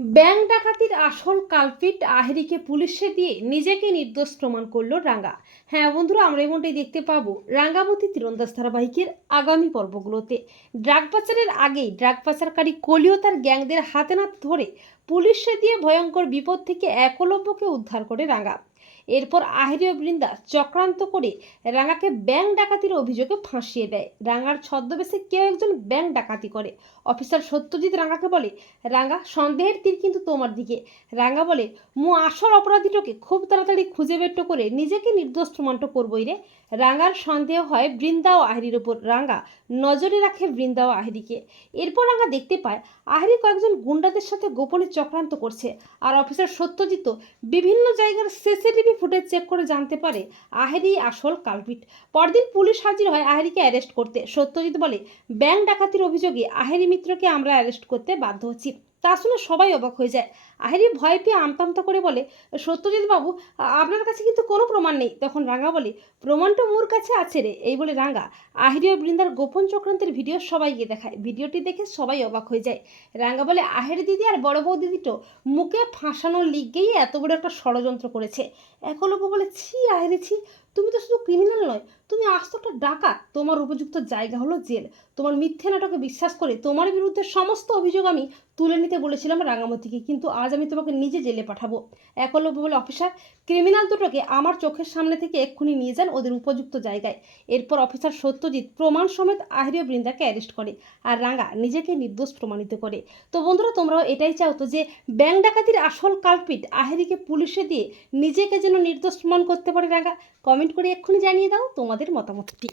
Bank ডাকাতির আসল culprit আহেরিকে পুলিশে দিয়ে নিজেকে নির্দোষ প্রমাণ করল রাঙ্গা। হ্যাঁ বন্ধুরা, আমরা এমনটাই দেখতে পাবো রাঙ্গামতি তীরন্দাজ ধারাবাহিকের আগামী পর্বগুলোতে। ড্রাগ পাচারের আগেই ড্রাগ পাচারকারী কলিও তার গ্যাংদের হাতে নাতে ধরে পুলিশে দিয়ে ভয়ঙ্কর বিপদ থেকে একলব্যকে উদ্ধার করে রাঙ্গা। এরপর আহিরিও বৃন্দা চক্রান্ত করে রাঙাকে ব্যাংক ডাকাতির অভিযোগে ফাঁসিয়ে দেয়। রাঙার ছদ্মবেশে কেউ একজন ব্যাংক ডাকাতি করে। অফিসার সত্যজিৎ রাঙাকে বলে, রাঙা, সন্দেহের তীর কিন্তু তোমার দিকে। রাঙা বলে, মু আসল অপরাধীটাকে খুব তাড়াতাড়ি খুঁজে বের করে নিজেকে নির্দোষ প্রমাণটা করবই রে। রাঙার সন্দেহ হয় বৃন্দা ও আহিরির ওপর রাঙা নজরে রাখে বৃন্দা ও আহিরিকে। এরপর রাঙা দেখতে পায়, আহিরি কয়েকজন গুন্ডাদের সাথে গোপনে চক্রান্ত করছে। আর অফিসার সত্যজিৎ বিভিন্ন জায়গার সিসিটিভি ফুটেজ চেক করে জানতে পারে আহেরি আসল কালপিট। পরদিন পুলিশ হাজির হয় আহেরিকে অ্যারেস্ট করতে। সত্যজিৎ বলে, ব্যাংক ডাকাতির অভিযোগে আহেরি মিত্রকে আমরা অ্যারেস্ট করতে বাধ্য হচ্ছি। তা শুনে সবাই অবাক হয়ে যায়। আহেরি ভয় পেয়ে আমতামতা করে বলে, সত্যজিৎ বাবু, আপনার কাছে কিন্তু কোনো প্রমাণ নেই। তখন রাঙা বলে, প্রমাণটা মোর কাছে আছে রে। এই বলে রাঙা আহিরি ও বৃন্দার গোপন চক্রান্তের ভিডিও সবাইকে দেখায়। ভিডিওটি দেখে সবাই অবাক হয়ে যায়। রাঙ্গা বলে, আহের দিদি আর বড় বউ দিদিটো মুখে ফাঁসানোর লিগেই এত বড় একটা ষড়যন্ত্র করেছে। একলব্য বলে, ছি, আহেরে ছি, তুমি তো শুধু ক্রিমিনাল নয়, তুমি আস্ত একটা ডাকাত। তোমার উপযুক্ত জায়গা হলো জেল। তোমার মিথ্যে নাটকে বিশ্বাস করে তোমার বিরুদ্ধে সমস্ত অভিযোগ আমি তুলে নিতে বলেছিলাম রাঙামতিকে কিন্তু আজ আমি তোমাকে নিজে জেলে পাঠাবো। একলব্য বলে, অফিসার, ক্রিমিনাল দুটোকে আমার চোখের সামনে থেকে এক্ষুনি নিয়ে যান ওদের উপযুক্ত জায়গায়। এরপর অফিসার সত্যজিৎ প্রমাণ সমেত আহিরিয় বৃন্দাকে অ্যারেস্ট করে আর রাঙা নিজেকে নির্দোষ প্রমাণিত করে। তো বন্ধুরা, তোমরাও এটাই চাও তো যে, ব্যাংক ডাকাতির আসল কালপিট আহেরিকে পুলিশে দিয়ে নিজেকে যেন নির্দোষ প্রমাণ করতে পারে রাঙা। কমেন্ট করে এক্ষুনি জানিয়ে দাও তোমাদের মতামতটি।